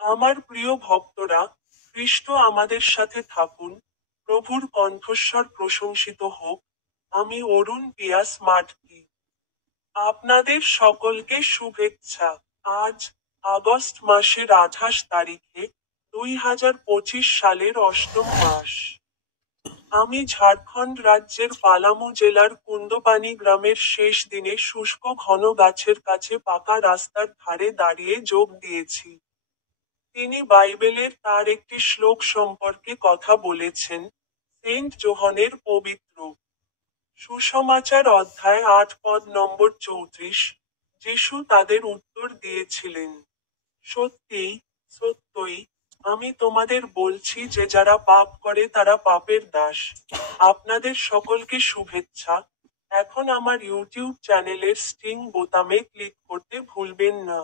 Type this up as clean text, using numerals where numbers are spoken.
আমার প্রিয় ভক্তরা, খ্রিস্ট আমাদের সাথে থাকুন, প্রভুর কণ্ঠস্বর প্রশংসিত হোক। আমি অরুণ পিয়াস মাঠকি। আপনাদের সকলকে শুভেচ্ছা। আজ আগস্ট মাসের 28 তারিখে 2025 সালের অষ্টম মাস। আমি ঝাড়খণ্ড রাজ্যের পালামু জেলার কুন্দপানি গ্রামের শেষ দিনে শুষ্ক ঘন গাছের কাছে পাকা রাস্তার ধারে দাঁড়িয়ে যোগ দিয়েছি। তিনি বাইবেলের তার একটি শ্লোক সম্পর্কে কথা বলেছেন, সেন্ট যোহনের পবিত্র সুসমাচার অধ্যায় 8 পদ নম্বর 34। যিশু তাদের উত্তর দিয়েছিলেন, সত্যিই, সত্যই, আমি তোমাদের বলছি যে যারা পাপ করে তারা পাপের দাস। আপনাদের সকলকে শুভেচ্ছা। এখন আমার ইউটিউব চ্যানেলের স্টিং বোতামে ক্লিক করতে ভুলবেন না।